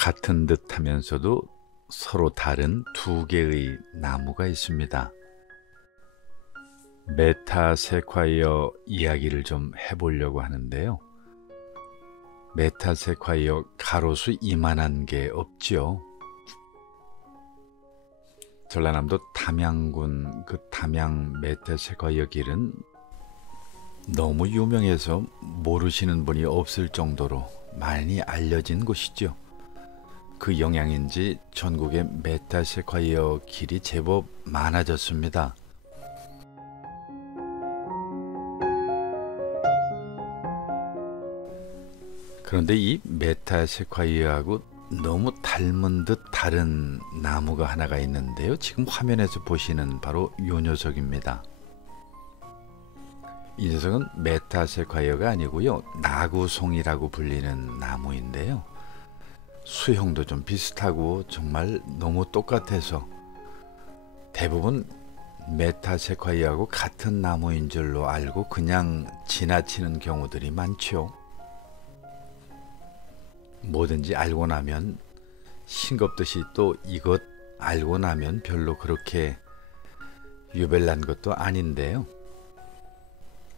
같은 듯 하면서도 서로 다른 두 개의 나무가 있습니다. 메타세콰이어 이야기를 좀 해보려고 하는데요. 메타세콰이어 가로수 이만한 게 없지요. 전라남도 담양군 그 담양 메타세콰이어 길은 너무 유명해서 모르시는 분이 없을 정도로 많이 알려진 곳이죠. 그 영향인지 전국의 메타세콰이어 길이 제법 많아졌습니다. 그런데 이 메타세콰이어하고 너무 닮은 듯 다른 나무가 하나가 있는데요. 지금 화면에서 보시는 바로 이 녀석입니다. 이 녀석은 메타세콰이어가 아니고요. 나구송이라고 불리는 나무인데요. 수형도 좀 비슷하고 정말 너무 똑같아서 대부분 메타세콰이어하고 같은 나무인 줄로 알고 그냥 지나치는 경우들이 많죠. 뭐든지 알고 나면 싱겁듯이 또 이것 알고 나면 별로 그렇게 유별난 것도 아닌데요.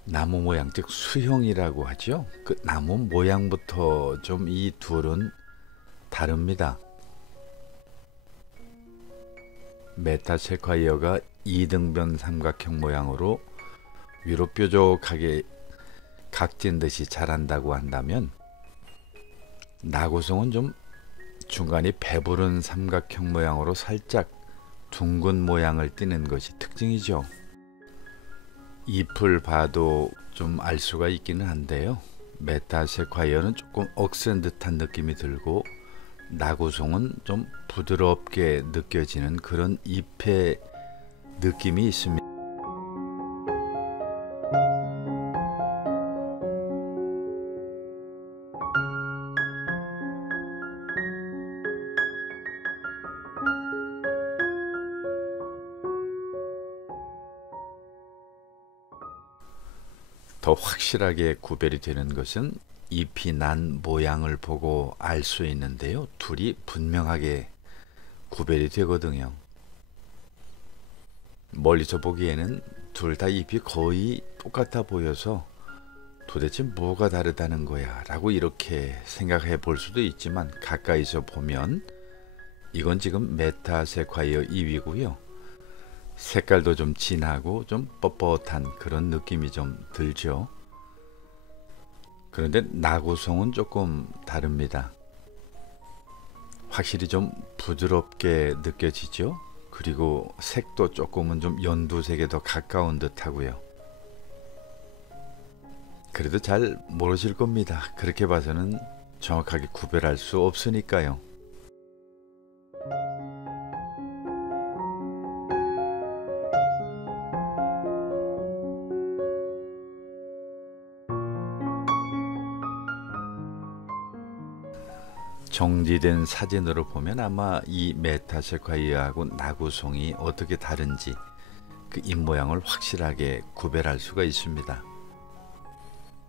나무 모양 즉 수형이라고 하죠. 그 나무 모양부터 좀 이 둘은 다릅니다. 메타세콰이어가 이등변 삼각형 모양으로 위로 뾰족하게 각진 듯이 자란다고 한다면 나구송은 좀 중간이 배부른 삼각형 모양으로 살짝 둥근 모양을 띠는 것이 특징이죠. 잎을 봐도 좀 알 수가 있기는 한데요. 메타세콰이어는 조금 억센 듯한 느낌이 들고 나구송은 좀 부드럽게 느껴지는 그런 잎의 느낌이 있습니다. 더 확실하게 구별이 되는 것은 잎이 난 모양을 보고 알 수 있는데요. 둘이 분명하게 구별이 되거든요. 멀리서 보기에는 둘 다 잎이 거의 똑같아 보여서 도대체 뭐가 다르다는 거야 라고 이렇게 생각해 볼 수도 있지만 가까이서 보면 이건 지금 메타세콰이어 잎이고요. 색깔도 좀 진하고 좀 뻣뻣한 그런 느낌이 좀 들죠. 그런데 나구송은 조금 다릅니다. 확실히 좀 부드럽게 느껴지죠. 그리고 색도 조금은 좀 연두색에 더 가까운 듯 하고요. 그래도 잘 모르실 겁니다. 그렇게 봐서는 정확하게 구별할 수 없으니까요. 정지된 사진으로 보면 아마 이 메타세콰이어하고 나구송이 어떻게 다른지 그 잎모양을 확실하게 구별할 수가 있습니다.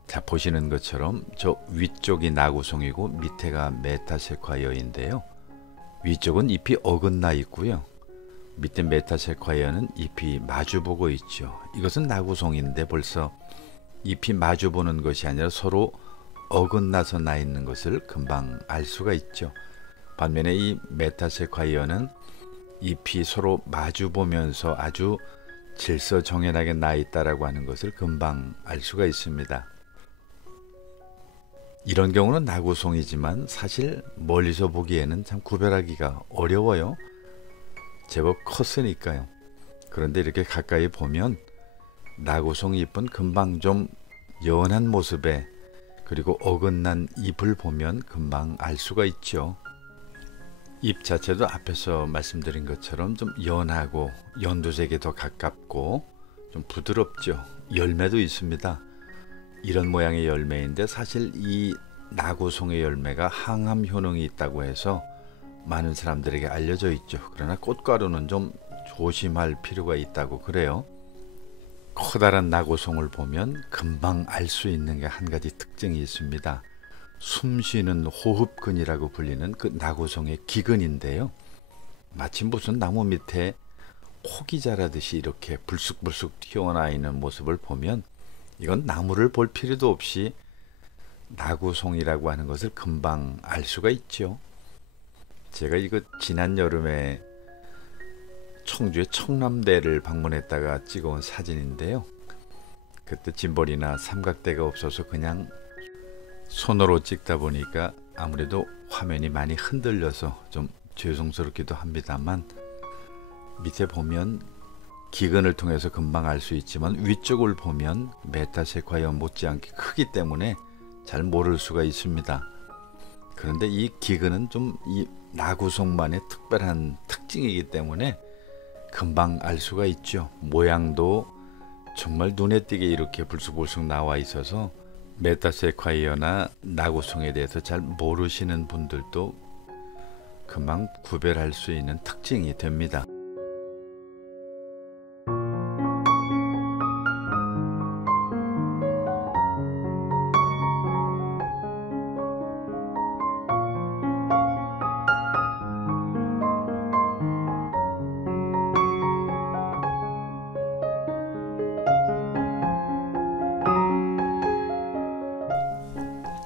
자, 보시는 것처럼 저 위쪽이 나구송이고 밑에가 메타세콰이어인데요. 위쪽은 잎이 어긋나 있고요. 밑에 메타세콰이어는 잎이 마주보고 있죠. 이것은 나구송인데 벌써 잎이 마주보는 것이 아니라 서로 어긋나서 나 있는 것을 금방 알 수가 있죠. 반면에 이 메타세콰이어는 잎이 서로 마주 보면서 아주 질서정연하게 나 있다라고 하는 것을 금방 알 수가 있습니다. 이런 경우는 나구송이지만 사실 멀리서 보기에는 참 구별하기가 어려워요. 제법 컸으니까요. 그런데 이렇게 가까이 보면 나구송 잎은 금방 좀 연한 모습에 그리고 어긋난 잎을 보면 금방 알 수가 있죠. 잎 자체도 앞에서 말씀드린 것처럼 좀 연하고 연두색에 더 가깝고 좀 부드럽죠. 열매도 있습니다. 이런 모양의 열매인데 사실 이 나구송의 열매가 항암 효능이 있다고 해서 많은 사람들에게 알려져 있죠. 그러나 꽃가루는 좀 조심할 필요가 있다고 그래요. 커다란 나구송을 보면 금방 알 수 있는 게 한 가지 특징이 있습니다. 숨쉬는 호흡근이라고 불리는 그 나구송의 기근인데요. 마치 무슨 나무 밑에 혹이 자라듯이 이렇게 불쑥불쑥 튀어나와 있는 모습을 보면 이건 나무를 볼 필요도 없이 나구송이라고 하는 것을 금방 알 수가 있죠. 제가 이거 지난 여름에 청주의 청남대를 방문했다가 찍어온 사진인데요. 그때 짐벌이나 삼각대가 없어서 그냥 손으로 찍다 보니까 아무래도 화면이 많이 흔들려서 좀 죄송스럽기도 합니다만, 밑에 보면 기근을 통해서 금방 알 수 있지만 위쪽을 보면 메타세콰이어 못지않게 크기 때문에 잘 모를 수가 있습니다. 그런데 이 기근은 좀 이 나구송만의 특별한 특징이기 때문에 금방 알 수가 있죠. 모양도 정말 눈에 띄게 이렇게 불쑥불쑥 나와 있어서 메타세콰이어나 나구송에 대해서 잘 모르시는 분들도 금방 구별할 수 있는 특징이 됩니다.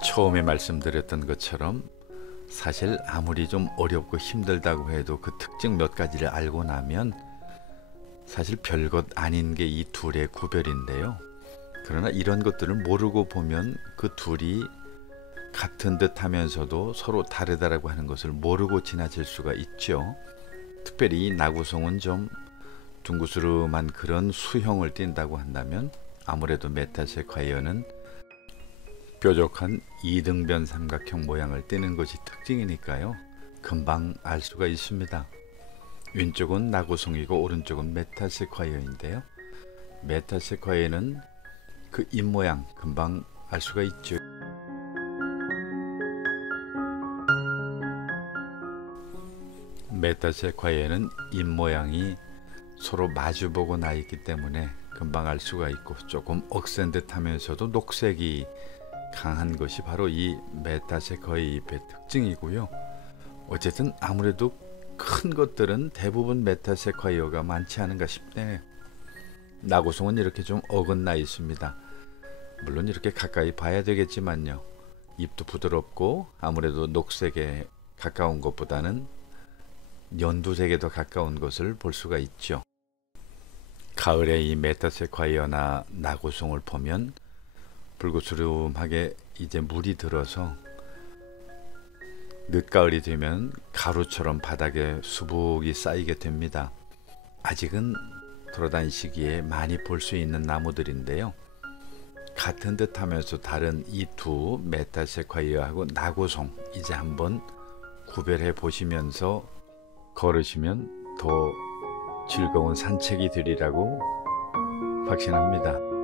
처음에 말씀드렸던 것처럼 사실 아무리 좀 어렵고 힘들다고 해도 그 특징 몇 가지를 알고 나면 사실 별것 아닌 게 이 둘의 구별인데요. 그러나 이런 것들을 모르고 보면 그 둘이 같은 듯 하면서도 서로 다르다라고 하는 것을 모르고 지나칠 수가 있죠. 특별히 이 나구송은 좀 둥그스름한 그런 수형을 띈다고 한다면 아무래도 메타세콰이어는 뾰족한 이등변 삼각형 모양을 띠는 것이 특징이니까요. 금방 알 수가 있습니다. 왼쪽은 나구송이고 오른쪽은 메타세콰이어인데요. 메타세콰이어는 그 잎모양 금방 알 수가 있죠. 메타세콰이어는 잎모양이 서로 마주보고 나 있기 때문에 금방 알 수가 있고, 조금 억센 듯 하면서도 녹색이 강한 것이 바로 이 메타세콰이어 잎의 특징이고요. 어쨌든 아무래도 큰 것들은 대부분 메타세콰이어가 많지 않은가 싶네요. 나구송은 이렇게 좀 어긋나 있습니다. 물론 이렇게 가까이 봐야 되겠지만요. 잎도 부드럽고 아무래도 녹색에 가까운 것보다는 연두색에 더 가까운 것을 볼 수가 있죠. 가을에 이 메타세콰이어나 나구송을 보면 불그스름하게 이제 물이 들어서 늦가을이 되면 가루처럼 바닥에 수북이 쌓이게 됩니다. 아직은 돌아다니시기에 많이 볼 수 있는 나무들인데요. 같은 듯 하면서 다른 이 두 메타세콰이어하고 나구송 이제 한번 구별해 보시면서 걸으시면 더 즐거운 산책이 되리라고 확신합니다.